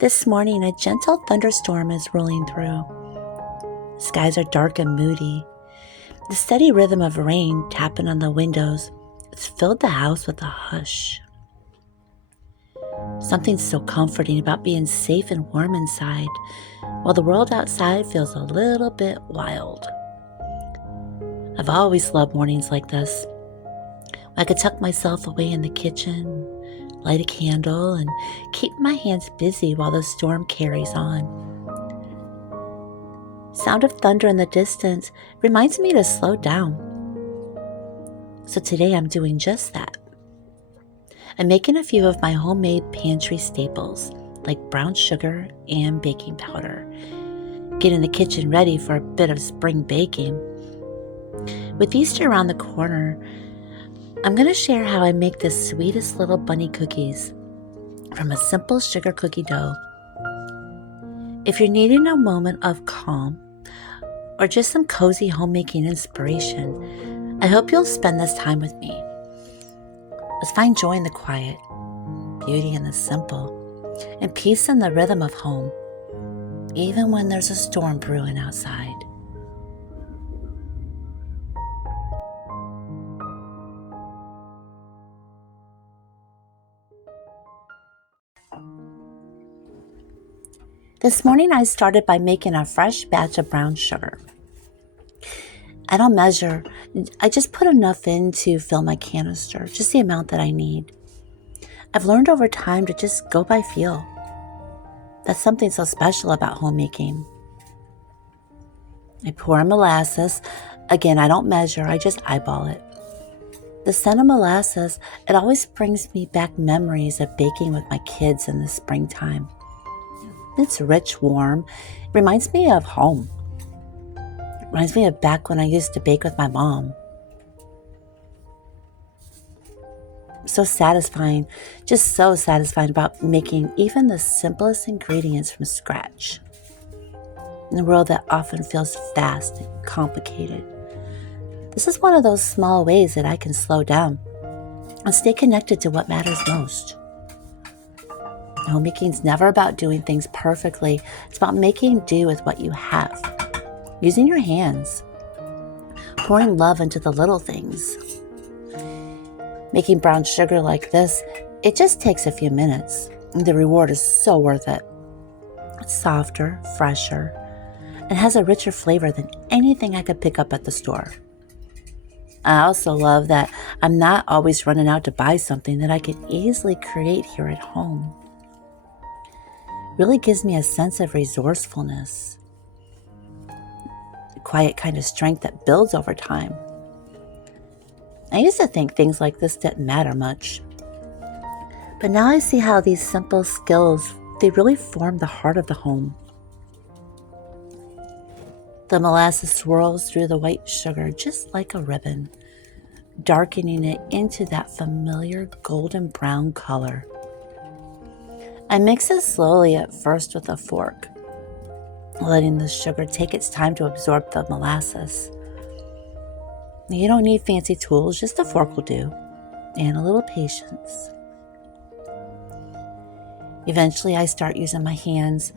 This morning, a gentle thunderstorm is rolling through. Skies are dark and moody. The steady rhythm of rain tapping on the windows has filled the house with a hush. Something so comforting about being safe and warm inside, while the world outside feels a little bit wild. I've always loved mornings like this. I could tuck myself away in the kitchen, light a candle, and keep my hands busy while the storm carries on. Sound of thunder in the distance reminds me to slow down. So today I'm doing just that. I'm making a few of my homemade pantry staples, like brown sugar and baking powder, getting the kitchen ready for a bit of spring baking. With Easter around the corner, I'm going to share how I make the sweetest little bunny cookies from a simple sugar cookie dough. If you're needing a moment of calm or just some cozy homemaking inspiration, I hope you'll spend this time with me. Let's find joy in the quiet, beauty in the simple, and peace in the rhythm of home, even when there's a storm brewing outside. This morning I started by making a fresh batch of brown sugar. I don't measure, I just put enough in to fill my canister, just the amount that I need. I've learned over time to just go by feel. That's something so special about homemaking. I pour in molasses. Again, I don't measure, I just eyeball it. The scent of molasses, it always brings me back memories of baking with my kids in the springtime. It's rich, warm. It reminds me of home. It reminds me of back when I used to bake with my mom. So satisfying, just so satisfying about making even the simplest ingredients from scratch. In a world that often feels fast and complicated, this is one of those small ways that I can slow down and stay connected to what matters most. Homemaking's never about doing things perfectly. It's about making do with what you have, using your hands, pouring love into the little things. Making brown sugar like this, it just takes a few minutes. The reward is so worth it. It's softer, fresher, and has a richer flavor than anything I could pick up at the store. I also love that I'm not always running out to buy something that I can easily create here at home. It really gives me a sense of resourcefulness, a quiet kind of strength that builds over time. I used to think things like this didn't matter much, but now I see how these simple skills, they really form the heart of the home. The molasses swirls through the white sugar just like a ribbon, darkening it into that familiar golden brown color. I mix it slowly at first with a fork, letting the sugar take its time to absorb the molasses. You don't need fancy tools, just a fork will do, and a little patience. Eventually, I start using my hands.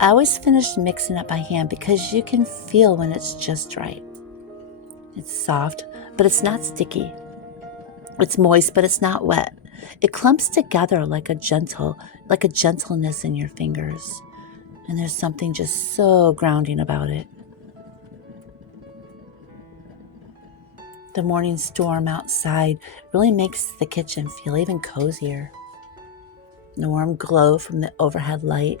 I always finish mixing it by hand because you can feel when it's just right. It's soft, but it's not sticky. It's moist, but it's not wet. It clumps together like a gentleness in your fingers. And there's something just so grounding about it. The morning storm outside really makes the kitchen feel even cozier. The warm glow from the overhead light,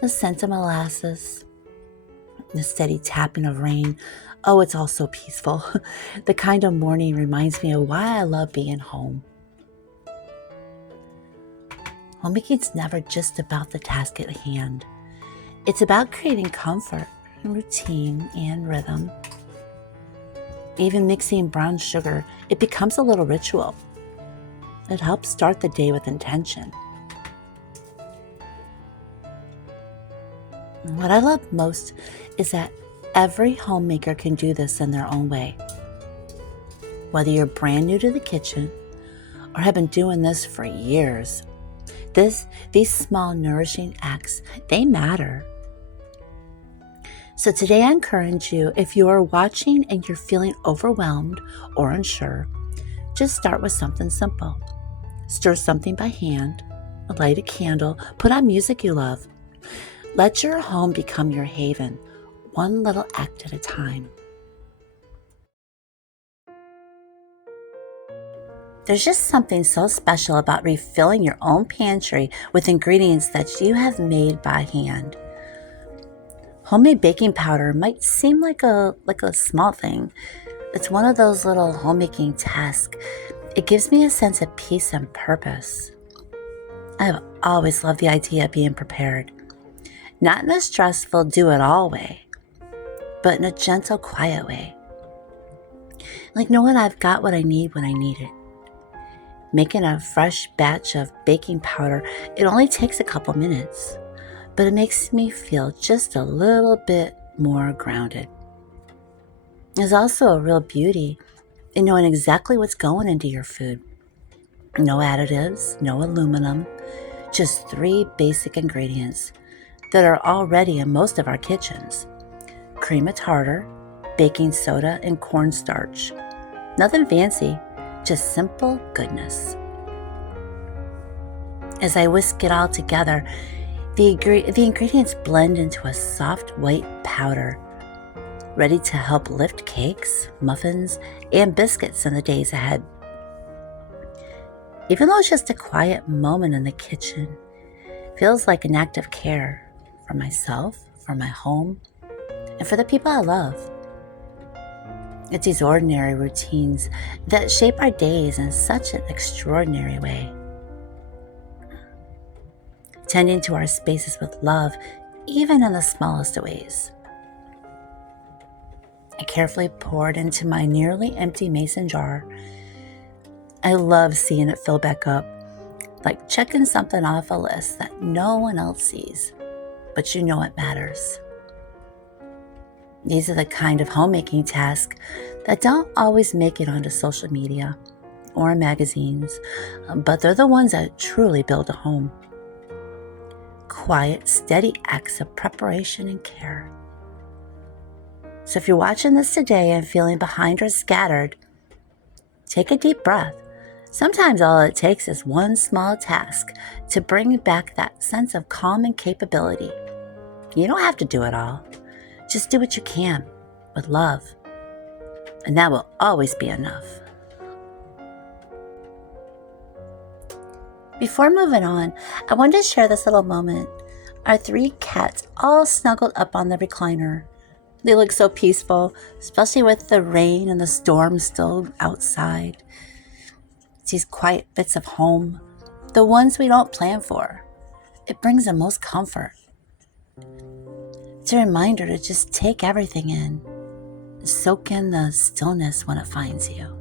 the scent of molasses, the steady tapping of rain. Oh, it's all so peaceful. The kind of morning reminds me of why I love being home. Homemaking's never just about the task at hand. It's about creating comfort, routine, and rhythm. Even mixing brown sugar, it becomes a little ritual. It helps start the day with intention. What I love most is that every homemaker can do this in their own way. Whether you're brand new to the kitchen or have been doing this for years, These small nourishing acts, they matter. So today I encourage you, if you are watching and you're feeling overwhelmed or unsure, just start with something simple. Stir something by hand, light a candle, put on music you love. Let your home become your haven, one little act at a time. There's just something so special about refilling your own pantry with ingredients that you have made by hand. Homemade baking powder might seem like a small thing. It's one of those little homemaking tasks. It gives me a sense of peace and purpose. I have always loved the idea of being prepared. Not in a stressful do-it-all way, but in a gentle, quiet way. Like knowing I've got what I need when I need it. Making a fresh batch of baking powder, it only takes a couple minutes, but it makes me feel just a little bit more grounded. There's also a real beauty in knowing exactly what's going into your food. No additives, no aluminum, just 3 basic ingredients that are already in most of our kitchens. Cream of tartar, baking soda, and cornstarch. Nothing fancy, just simple goodness. As I whisk it all together, the ingredients blend into a soft white powder, ready to help lift cakes, muffins, and biscuits in the days ahead. Even though it's just a quiet moment in the kitchen, it feels like an act of care for myself, for my home, and for the people I love. It's these ordinary routines that shape our days in such an extraordinary way. Tending to our spaces with love, even in the smallest of ways. I carefully pour it into my nearly empty mason jar. I love seeing it fill back up, like checking something off a list that no one else sees, but you know it matters. These are the kind of homemaking tasks that don't always make it onto social media or in magazines, but they're the ones that truly build a home. Quiet, steady acts of preparation and care. So if you're watching this today and feeling behind or scattered, take a deep breath. Sometimes all it takes is one small task to bring back that sense of calm and capability. You don't have to do it all. Just do what you can with love, and that will always be enough. Before moving on, I wanted to share this little moment. Our 3 cats all snuggled up on the recliner. They look so peaceful, especially with the rain and the storm still outside. It's these quiet bits of home, the ones we don't plan for. It brings the most comfort. It's a reminder to just take everything in, soak in the stillness when it finds you.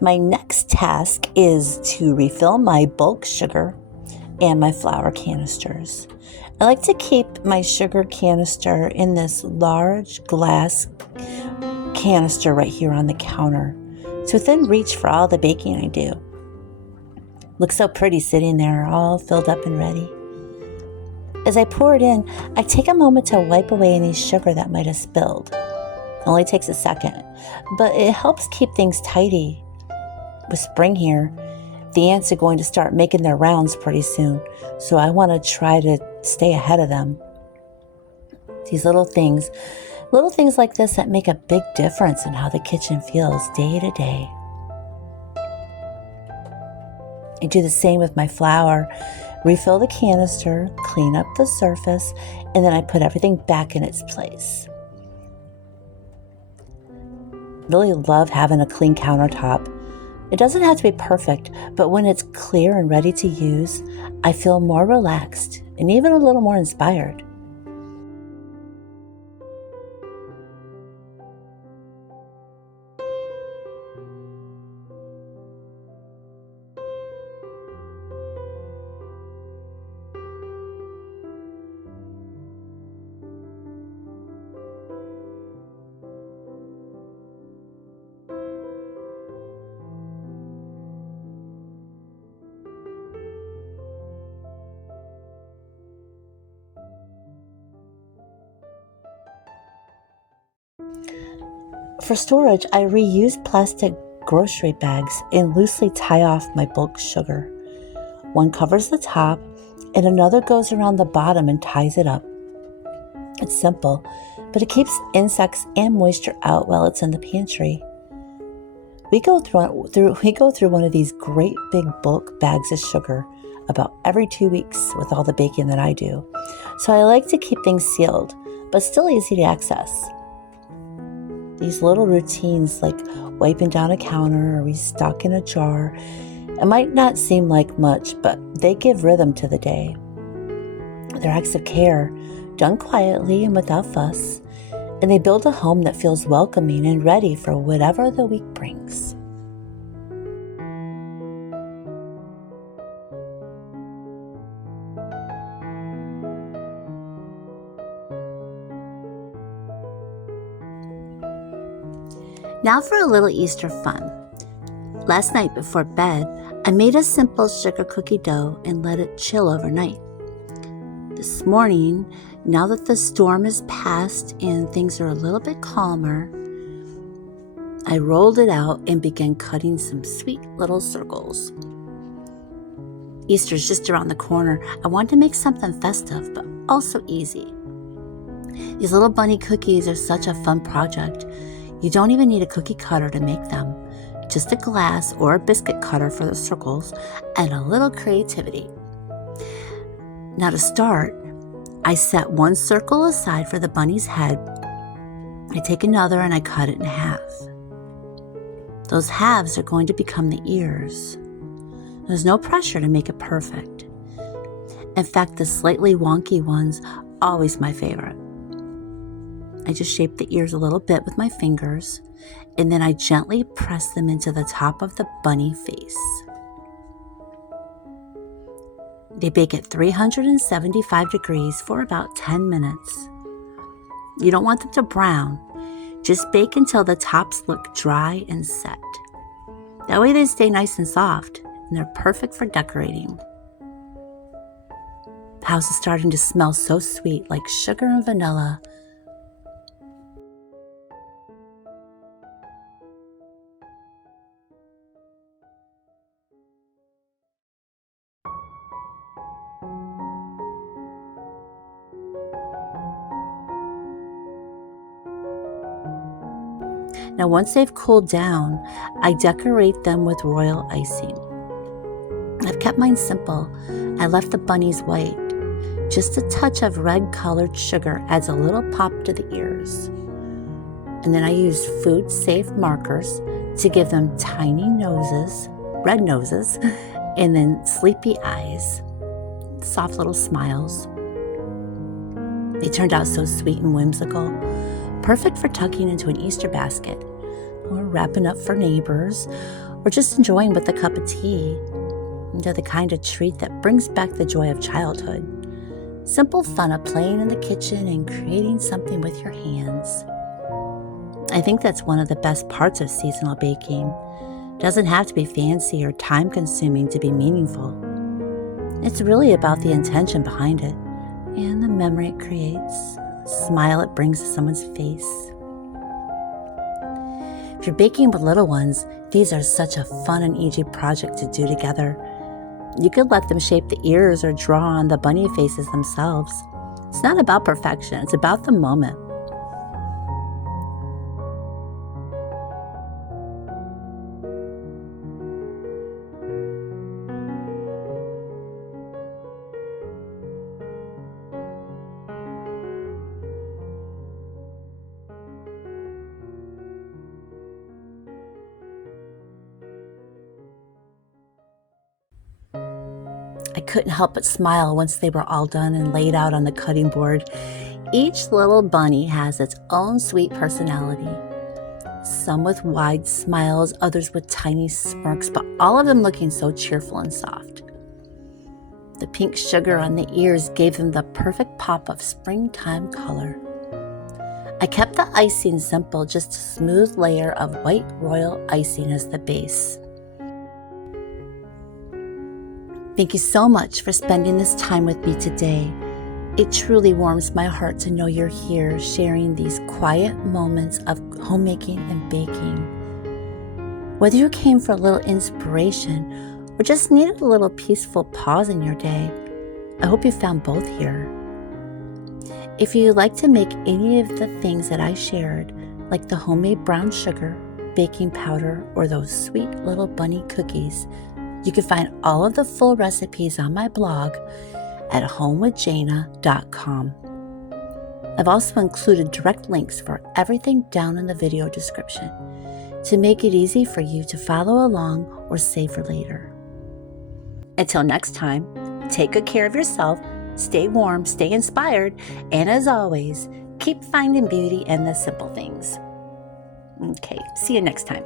My next task is to refill my bulk sugar and my flour canisters. I like to keep my sugar canister in this large glass canister right here on the counter. It's within reach for all the baking I do. Looks so pretty sitting there, all filled up and ready. As I pour it in, I take a moment to wipe away any sugar that might have spilled. It only takes a second, but it helps keep things tidy. With spring here, the ants are going to start making their rounds pretty soon, so I want to try to stay ahead of them. These little things like this that make a big difference in how the kitchen feels day to day. I do the same with my flour. Refill the canister, clean up the surface, and then I put everything back in its place. Really love having a clean countertop. It doesn't have to be perfect, but when it's clear and ready to use, I feel more relaxed and even a little more inspired. For storage, I reuse plastic grocery bags and loosely tie off my bulk sugar. One covers the top, and another goes around the bottom and ties it up. It's simple, but it keeps insects and moisture out while it's in the pantry. We go through one of these great big bulk bags of sugar about every 2 weeks with all the baking that I do. So I like to keep things sealed, but still easy to access. These little routines like wiping down a counter or restocking a jar, it might not seem like much, but they give rhythm to the day. They're acts of care, done quietly and without fuss, and they build a home that feels welcoming and ready for whatever the week brings. Now for a little Easter fun. Last night before bed, I made a simple sugar cookie dough and let it chill overnight. This morning, now that the storm is past and things are a little bit calmer, I rolled it out and began cutting some sweet little circles. Easter's just around the corner. I wanted to make something festive, but also easy. These little bunny cookies are such a fun project. You don't even need a cookie cutter to make them. Just a glass or a biscuit cutter for the circles and a little creativity. Now to start, I set one circle aside for the bunny's head. I take another and I cut it in half. Those halves are going to become the ears. There's no pressure to make it perfect. In fact, the slightly wonky ones are always my favorite. I just shape the ears a little bit with my fingers, and then I gently press them into the top of the bunny face. They bake at 375 degrees for about 10 minutes. You don't want them to brown. Just bake until the tops look dry and set. That way they stay nice and soft, and they're perfect for decorating. The house is starting to smell so sweet, like sugar and vanilla. Now, once they've cooled down, I decorate them with royal icing. I've kept mine simple. I left the bunnies white. Just a touch of red-colored sugar adds a little pop to the ears. And then I use food-safe markers to give them tiny noses, red noses, and then sleepy eyes, soft little smiles. They turned out so sweet and whimsical. Perfect for tucking into an Easter basket, or wrapping up for neighbors, or just enjoying with a cup of tea. They're the kind of treat that brings back the joy of childhood. Simple fun of playing in the kitchen and creating something with your hands. I think that's one of the best parts of seasonal baking. It doesn't have to be fancy or time-consuming to be meaningful. It's really about the intention behind it and the memory it creates. Smile it brings to someone's face. If you're baking with little ones, these are such a fun and easy project to do together. You could let them shape the ears or draw on the bunny faces themselves. It's not about perfection, it's about the moment. I couldn't help but smile once they were all done and laid out on the cutting board. Each little bunny has its own sweet personality. Some with wide smiles, others with tiny smirks, but all of them looking so cheerful and soft. The pink sugar on the ears gave them the perfect pop of springtime color. I kept the icing simple, just a smooth layer of white royal icing as the base. Thank you so much for spending this time with me today. It truly warms my heart to know you're here sharing these quiet moments of homemaking and baking. Whether you came for a little inspiration or just needed a little peaceful pause in your day, I hope you found both here. If you'd like to make any of the things that I shared, like the homemade brown sugar, baking powder, or those sweet little bunny cookies, you can find all of the full recipes on my blog at homewithjana.com. I've also included direct links for everything down in the video description to make it easy for you to follow along or save for later. Until next time, take good care of yourself, stay warm, stay inspired, and as always, keep finding beauty in the simple things. Okay, see you next time.